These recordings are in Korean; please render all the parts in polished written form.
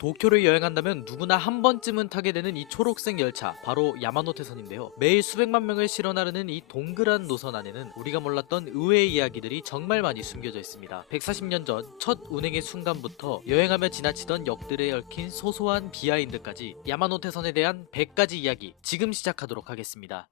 도쿄를 여행한다면 누구나 한 번쯤은 타게 되는 이 초록색 열차, 바로 야마노테선인데요. 매일 수백만 명을 실어 나르는 이 동그란 노선 안에는 우리가 몰랐던 의외의 이야기들이 정말 많이 숨겨져 있습니다. 140년 전 첫 운행의 순간부터 여행하며 지나치던 역들에 얽힌 소소한 비하인드까지 야마노테선에 대한 100가지 이야기, 지금 시작하도록 하겠습니다.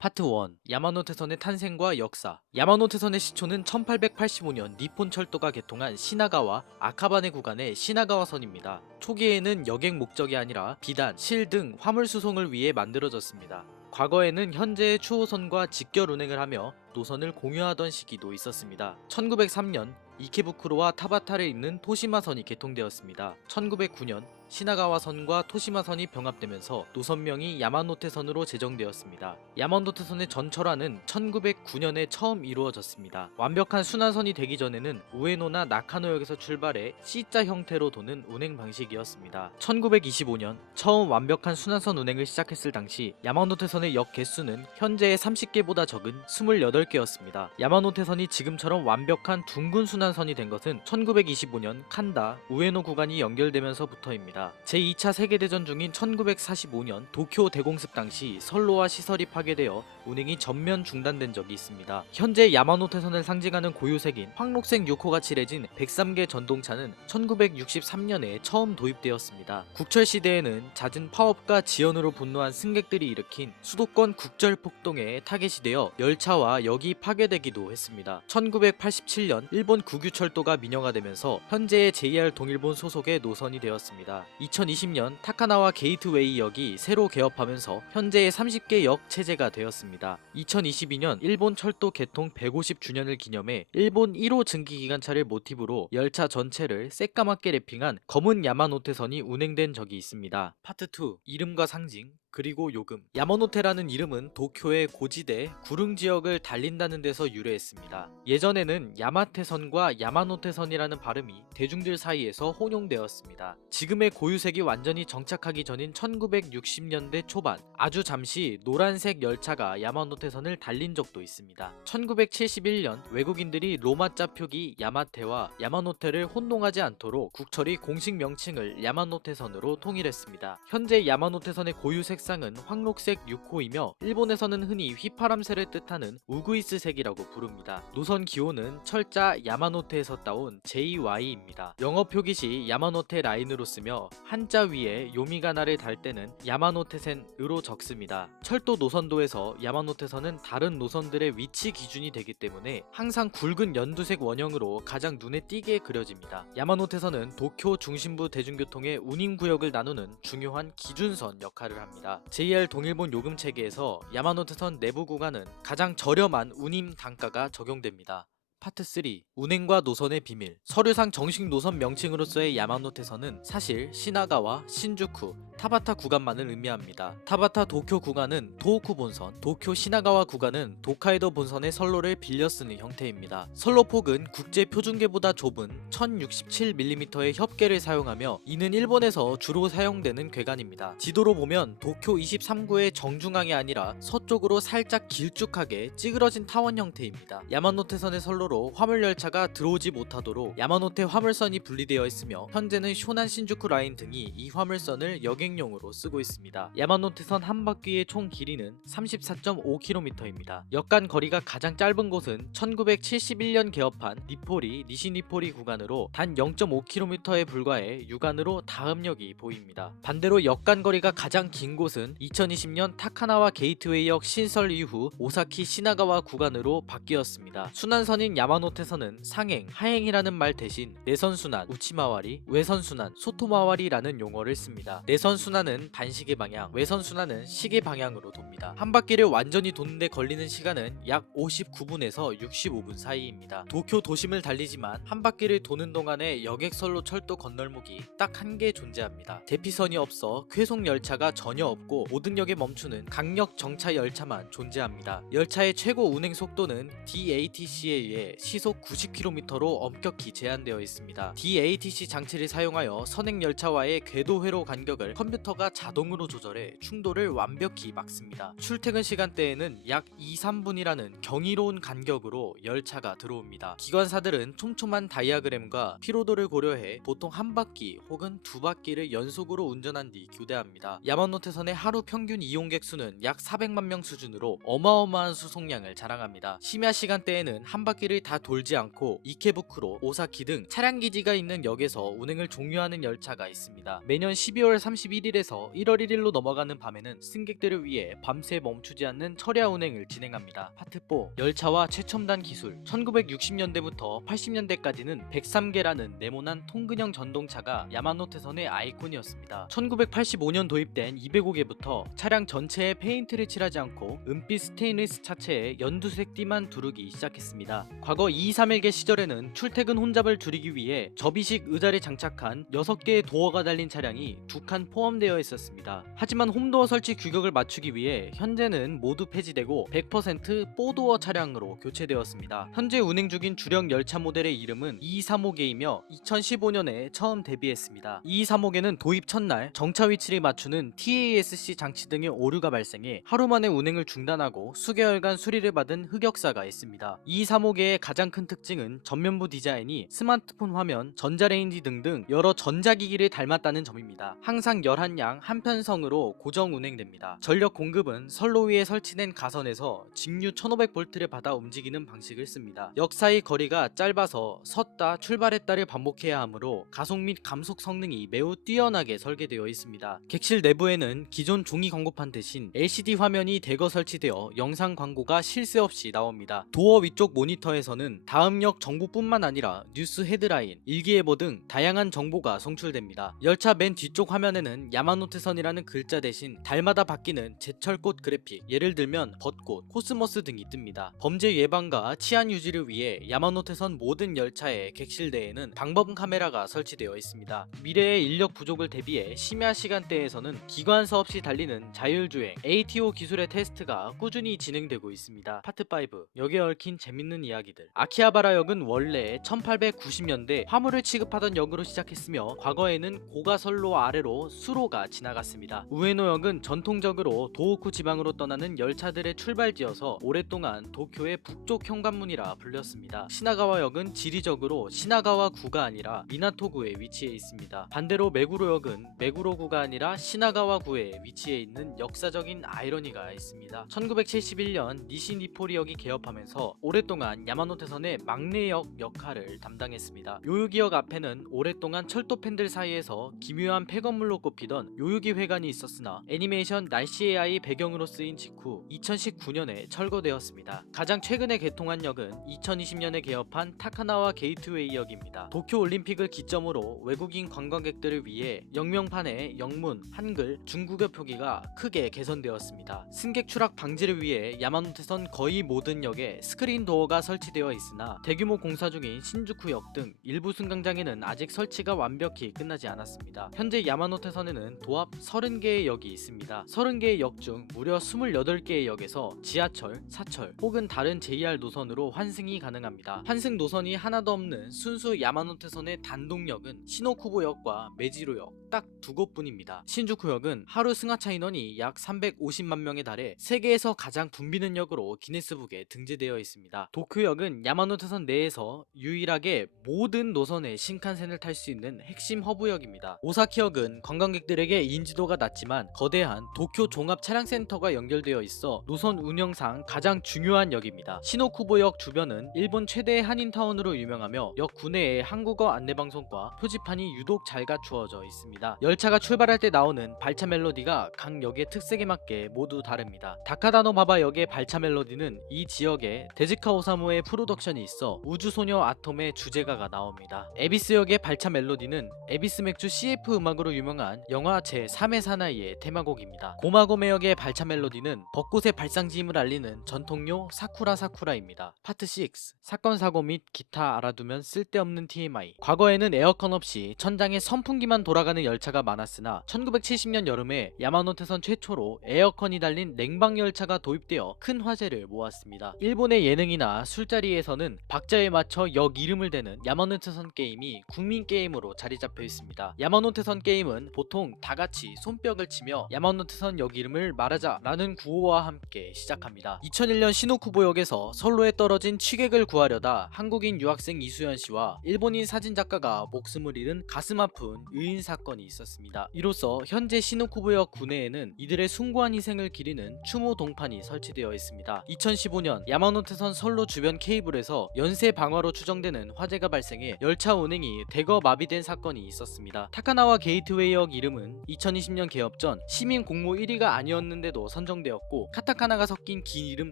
파트 1. 야마노테선의 탄생과 역사. 야마노테선의 시초는 1885년 니폰 철도가 개통한 시나가와 아카바네 구간의 시나가와선입니다. 초기에는 여객 목적이 아니라 비단, 실 등 화물 수송을 위해 만들어졌습니다. 과거에는 현재의 추호선과 직결 운행을 하며 노선을 공유하던 시기도 있었습니다. 1903년 이케부쿠로와 타바타를 잇는 토시마선이 개통되었습니다. 1909년 시나가와선과 토시마선이 병합되면서 노선명이 야마노테선으로 제정되었습니다. 야마노테선의 전철화는 1909년에 처음 이루어졌습니다. 완벽한 순환선이 되기 전에는 우에노나 나카노역에서 출발해 C자 형태로 도는 운행 방식이었습니다. 1925년 처음 완벽한 순환선 운행을 시작했을 당시 야마노테선의 역 개수는 현재의 30개보다 적은 28개였습니다. 야마노테선이 지금처럼 완벽한 둥근 순환선이 된 것은 1925년 칸다, 우에노 구간이 연결되면서부터입니다. 제2차 세계대전 중인 1945년 도쿄 대공습 당시 선로와 시설이 파괴되어 운행이 전면 중단된 적이 있습니다. 현재 야마노테선을 상징하는 고유색인 황록색 6호가 칠해진 103개 전동차는 1963년에 처음 도입되었습니다. 국철 시대에는 잦은 파업과 지연으로 분노한 승객들이 일으킨 수도권 국절폭동에 타겟이 되어 열차와 역이 파괴되기도 했습니다. 1987년 일본 국유철도가 민영화되면서 현재의 JR 동일본 소속의 노선이 되었습니다. 2020년 타카나와 게이트웨이역이 새로 개업하면서 현재의 30개 역 체제가 되었습니다. 2022년 일본 철도 개통 150주년을 기념해 일본 1호 증기기관차를 모티브로 열차 전체를 새까맣게 래핑한 검은 야마노테선이 운행된 적이 있습니다. 파트 2. 이름과 상징 그리고 요금. 야마노테라는 이름은 도쿄의 고지대 구릉 지역을 달린다는 데서 유래했습니다. 예전에는 야마테선과 야마노테선이라는 발음이 대중들 사이에서 혼용되었습니다. 지금의 고유색이 완전히 정착하기 전인 1960년대 초반 아주 잠시 노란색 열차가 야마노테선을 달린 적도 있습니다. 1971년 외국인들이 로마자 표기 야마테와 야마노테를 혼동하지 않도록 국철이 공식 명칭을 야마노테선으로 통일했습니다. 현재 야마노테선의 고유색 색상은 황록색 6호이며 일본에서는 흔히 휘파람새를 뜻하는 우그이스색이라고 부릅니다. 노선 기호는 철자 야마노테에서 따온 JY입니다. 영어 표기 시 야마노테 라인으로 쓰며 한자 위에 요미가나를 달 때는 야마노테센으로 적습니다. 철도 노선도에서 야마노테선은 다른 노선들의 위치 기준이 되기 때문에 항상 굵은 연두색 원형으로 가장 눈에 띄게 그려집니다. 야마노테선은 도쿄 중심부 대중교통의 운임구역을 나누는 중요한 기준선 역할을 합니다. JR 동일본 요금 체계에서 야마노테선 내부 구간은 가장 저렴한 운임 단가가 적용됩니다. 파트 3. 운행과 노선의 비밀. 서류상 정식 노선 명칭으로서의 야마노테선은 사실 시나가와 신주쿠, 타바타 구간만을 의미합니다. 타바타 도쿄 구간은 도호쿠 본선, 도쿄 시나가와 구간은 도카이도 본선의 선로를 빌려 쓰는 형태입니다. 선로 폭은 국제 표준계보다 좁은 1067mm의 협계를 사용하며 이는 일본에서 주로 사용되는 궤관입니다. 지도로 보면 도쿄 23구의 정중앙이 아니라 서쪽으로 살짝 길쭉하게 찌그러진 타원 형태입니다. 야마노테선의 선로로 화물열차가 들어오지 못하도록 야마노테 화물선이 분리되어 있으며 현재는 쇼난 신주쿠 라인 등이 이 화물선을 여객용으로 쓰고 있습니다. 야마노테선 한 바퀴의 총 길이는 34.5km입니다. 역간 거리가 가장 짧은 곳은 1971년 개업한 니포리, 니시니포리 구간으로 단 0.5km에 불과해 육안으로 다음역이 보입니다. 반대로 역간 거리가 가장 긴 곳은 2020년 타카나와 게이트웨이역 신설 이후 오사키 시나가와 구간으로 바뀌었습니다. 순환선인 야마노테선은 상행, 하행이라는 말 대신 내선순환, 우치마와리, 외선순환, 소토마와리라는 용어를 씁니다. 내선순환은 반시계 방향, 외선순환은 시계 방향으로 돕니다. 한 바퀴를 완전히 도는데 걸리는 시간은 약 59분에서 65분 사이입니다. 도쿄 도심을 달리지만 한 바퀴를 도는 동안에 여객선로 철도 건널목이 딱 한 개 존재합니다. 대피선이 없어 쾌속 열차가 전혀 없고 모든 역에 멈추는 강력 정차 열차만 존재합니다. 열차의 최고 운행 속도는 DATC에 의해 시속 90km로 엄격히 제한되어 있습니다. DATC 장치를 사용하여 선행 열차와의 궤도 회로 간격을 컴퓨터가 자동으로 조절해 충돌을 완벽히 막습니다. 출퇴근 시간대에는 약 2~3분이라는 경이로운 간격으로 열차가 들어옵니다. 기관사들은 촘촘한 다이아그램과 피로도를 고려해 보통 한 바퀴 혹은 두 바퀴를 연속으로 운전한 뒤 교대합니다. 야마노테선의 하루 평균 이용객 수는 약 400만 명 수준으로 어마어마한 수송량을 자랑합니다. 심야 시간대에는 한 바퀴를 다 돌지 않고 이케부쿠로, 오사키 등 차량 기지가 있는 역에서 운행을 종료하는 열차가 있습니다. 매년 12월 31일에서 1월 1일로 넘어가는 밤에는 승객들을 위해 밤새 멈추지 않는 철야 운행을 진행합니다. 파트 4. 열차와 최첨단 기술. 1960년대부터 80년대까지는 103개라는 네모난 통근형 전동차가 야마노테선의 아이콘이었습니다. 1985년 도입된 205개부터 차량 전체에 페인트를 칠하지 않고 은빛 스테인리스 차체에 연두색 띠만 두르기 시작했습니다. 과거 231개 시절에는 출퇴근 혼잡을 줄이기 위해 접이식 의자를 장착한 6개의 도어가 달린 차량이 2칸 포함되어 있었습니다. 하지만 홈도어 설치 규격을 맞추기 위해 현재는 모두 폐지되고 100% 4도어 차량으로 교체되었습니다. 현재 운행 중인 주력 열차 모델의 이름은 2235계이며 2015년에 처음 데뷔했습니다. 2235계는 도입 첫날 정차 위치를 맞추는 TASC 장치 등의 오류가 발생해 하루 만에 운행을 중단하고 수개월간 수리를 받은 흑역사가 있습니다. 2235계의 가장 큰 특징은 전면부 디자인이 스마트폰 화면, 전자레인지 등등 여러 전자기기를 닮았다는 점입니다. 항상 11양 한편성으로 고정 운행됩니다. 전력 공급은 선로 위에 설치된 가선에서 직류 1500V를 받아 움직이는 방식을 씁니다. 역 사이 거리가 짧아서 섰다 출발했다를 반복해야 하므로 가속 및 감속 성능이 매우 뛰어나게 설계되어 있습니다. 객실 내부에는 기존 종이 광고판 대신 LCD 화면이 대거 설치되어 영상 광고가 쉴 새 없이 나옵니다. 도어 위쪽 모니터에서는 다음 역 정보뿐만 아니라 뉴스 헤드라인, 일기예보 등 다양한 정보가 송출됩니다. 열차 맨 뒤쪽 화면에는 야마노테선이라는 글자 대신 달마다 바뀌는 제철꽃 그래픽, 예를 들면 벚꽃, 코스모스 등이 뜹니다. 범죄 예방과 치안 유지를 위해 야마노테선 모든 열차의 객실내에는 방범 카메라가 설치되어 있습니다. 미래의 인력 부족을 대비해 심야 시간대에서는 기관사 없이 달리는 자율주행 ATO 기술의 테스트가 꾸준히 진행되고 있습니다. 파트 5. 역에 얽힌 재밌는 이야기들. 아키하바라역은 원래 1890년대 화물을 취급하던 역으로 시작했으며 과거에는 고가선로 아래로 수로가 지나갔습니다. 우에노역은 전통적으로 도호쿠 지방으로 떠나는 열차들의 출발지여서 오랫동안 도쿄의 북쪽 현관문이라 불렸습니다. 시나가와역은 지리적으로 시나가와구가 아니라 미나토구에 위치해 있습니다. 반대로 메구로역은 메구로구가 아니라 시나가와구에 위치해 있는 역사적인 아이러니가 있습니다. 1971년 니시니포리역이 개업하면서 오랫동안 야마노테선의 막내역 역할을 담당했습니다. 요유기역 앞에는 오랫동안 철도 팬들 사이에서 기묘한 폐건물로 꼽히던 요유기 회관이 있었으나 애니메이션 날씨 AI 배경으로 쓰인 직후 2019년에 철거되었습니다. 가장 최근에 개통한 역은 2020년에 개업한 타카나와 게이트웨이 역입니다. 도쿄 올림픽을 기점으로 외국인 관광객들을 위해 역명판에 영문, 한글, 중국어 표기가 크게 개선되었습니다. 승객 추락 방지를 위해 야마노테선 거의 모든 역에 스크린 도어가 설치되어 있으나 대규모 공사 중인 신주쿠역 등 일부 승강장에는 아직 설치가 완벽히 끝나지 않았습니다. 현재 야마노테선에는 도합 30개의 역이 있습니다. 30개의 역 중 무려 28개의 역에서 지하철, 사철 혹은 다른 JR 노선으로 환승이 가능합니다. 환승 노선이 하나도 없는 순수 야마노테선의 단독역은 시노쿠보역과 메지로역 딱 2곳뿐입니다. 신주쿠역은 하루 승하차 인원이 약 350만 명에 달해 세계에서 가장 붐비는 역으로 기네스북에 등재되어 있습니다. 도쿄역은 야마노테선 내에서 유일하게 모든 노선의 신칸센을 탈 수 있는 핵심 허브역입니다. 오사키역은 관광객들에게 인지도가 낮지만 거대한 도쿄 종합 차량센터가 연결되어 있어 노선 운영상 가장 중요한 역입니다. 시노쿠보역 주변은 일본 최대의 한인타운으로 유명하며 역 구내에 한국어 안내방송과 표지판이 유독 잘 갖추어져 있습니다. 열차가 출발할 때 나오는 발차 멜로디가 각 역의 특색에 맞게 모두 다릅니다. 다카다노바바 역의 발차 멜로디는 이 지역에 데즈카 오사무의 프로덕션이 있어 우주소녀 아톰의 주제가가 나옵니다. 에비스 역의 발차 멜로디는 에비스 맥주 CF 음악으로 유명한 영화 제3의 사나이의 테마곡입니다. 고마고메 역의 발차 멜로디는 벚꽃의 발상지임을 알리는 전통요 사쿠라 사쿠라입니다. 파트 6. 사건 사고 및 기타 알아두면 쓸데없는 TMI. 과거에는 에어컨 없이 천장에 선풍기만 돌아가는 열차가 많았으나 1970년 여름에 야마노테선 최초로 에어컨이 달린 냉방 열차가 도입되어 큰 화제를 모았습니다. 일본의 예능이나 술자리에서는 박자에 맞춰 역 이름을 대는 야마노테선 게임이 국민 게임으로 자리 잡혀 있습니다. 야마노테선 게임은 보통 보통 다같이 손뼉을 치며 야마노테선 역 이름을 말하자라는 구호와 함께 시작합니다. 2001년 시노쿠보역에서 선로에 떨어진 취객을 구하려다 한국인 유학생 이수연 씨와 일본인 사진작가가 목숨을 잃은 가슴 아픈 의인 사건이 있었습니다. 이로써 현재 시노쿠보역 구내에는 이들의 숭고한 희생을 기리는 추모 동판이 설치되어 있습니다. 2015년 야마노테선 선로 주변 케이블에서 연쇄 방화로 추정되는 화재가 발생해 열차 운행이 대거 마비된 사건이 있었습니다. 타카나와 게이트웨이역 이름은 2020년 개업 전 시민 공모 1위가 아니었는데도 선정되었고 카타카나가 섞인 긴 이름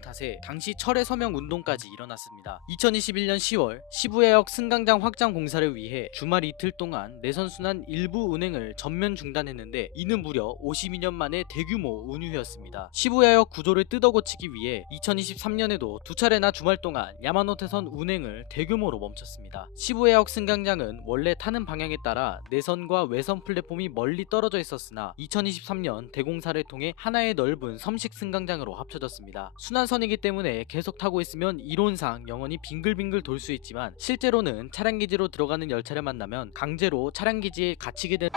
탓에 당시 철회 서명 운동까지 일어났습니다. 2021년 10월 시부야역 승강장 확장 공사를 위해 주말 이틀 동안 내선순환 일부 운행을 전면 중단했는데 이는 무려 52년 만에 대규모 운휴였습니다. 시부야역 구조를 뜯어고치기 위해 2023년에도 두 차례나 주말 동안 야마노테선 운행을 대규모로 멈췄습니다. 시부야역 승강장은 원래 타는 방향에 따라 내선과 외선 플랫폼이 멀리 떨어져 있었으나 2023년 대공사를 통해 하나의 넓은 섬식 승강장으로 합쳐졌습니다. 순환선이기 때문에 계속 타고 있으면 이론상 영원히 빙글빙글 돌 수 있지만 실제로는 차량기지로 들어가는 열차를 만나면 강제로 차량기지에 갇히게 되는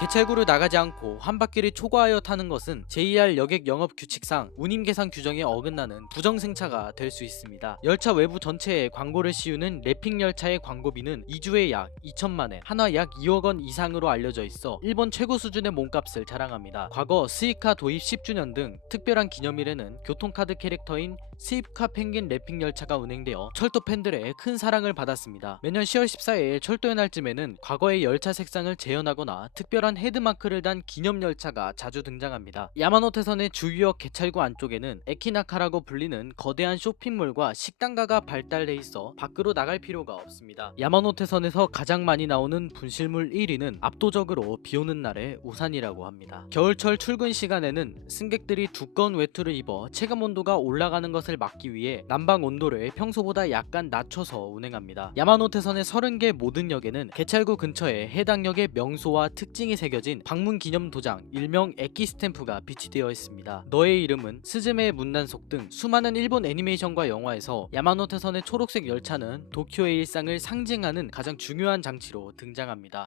개찰구를 나가지 않고 한 바퀴를 초과하여 타는 것은 JR 여객 영업 규칙상 운임 계산 규정에 어긋나는 부정승차가 될 수 있습니다. 열차 외부 전체에 광고를 씌우는 랩핑 열차의 광고비는 2주에 약 2천만엔, 한화 약 2억 원 이상으로 알려져 있어 일본 최고 수준의 몸값을 자랑합니다. 과거 스이카 도입 10주년 등 특별한 기념일에는 교통카드 캐릭터인 스이카 펭귄 랩핑 열차가 운행되어 철도 팬들의 큰 사랑을 받았습니다. 매년 10월 14일 철도의 날쯤에는 과거의 열차 색상을 재현하거나 특별한 헤드마크를 단 기념 열차가 자주 등장합니다. 야마노테선의 주유역 개찰구 안쪽에는 에키나카라고 불리는 거대한 쇼핑몰과 식당가가 발달돼 있어 밖으로 나갈 필요가 없습니다. 야마노테선에서 가장 많이 나오는 분실물 1위는 압도적으로 비오는 날의 우산이라고 합니다. 겨울철 출근 시간에는 승객들이 두꺼운 외투를 입어 체감 온도가 올라가는 것을 막기 위해 난방 온도를 평소보다 약간 낮춰서 운행합니다. 야마노테선의 30개 모든 역에는 개찰구 근처에 해당 역의 명소와 특징이 새겨진 방문 기념 도장, 일명 에키 스탬프가 비치되어 있습니다. 너의 이름은, 스즈메의 문단속 등 수많은 일본 애니메이션과 영화에서 야마노테선의 초록색 열차는 도쿄의 일상을 상징하는 가장 중요한 장치로 등장합니다.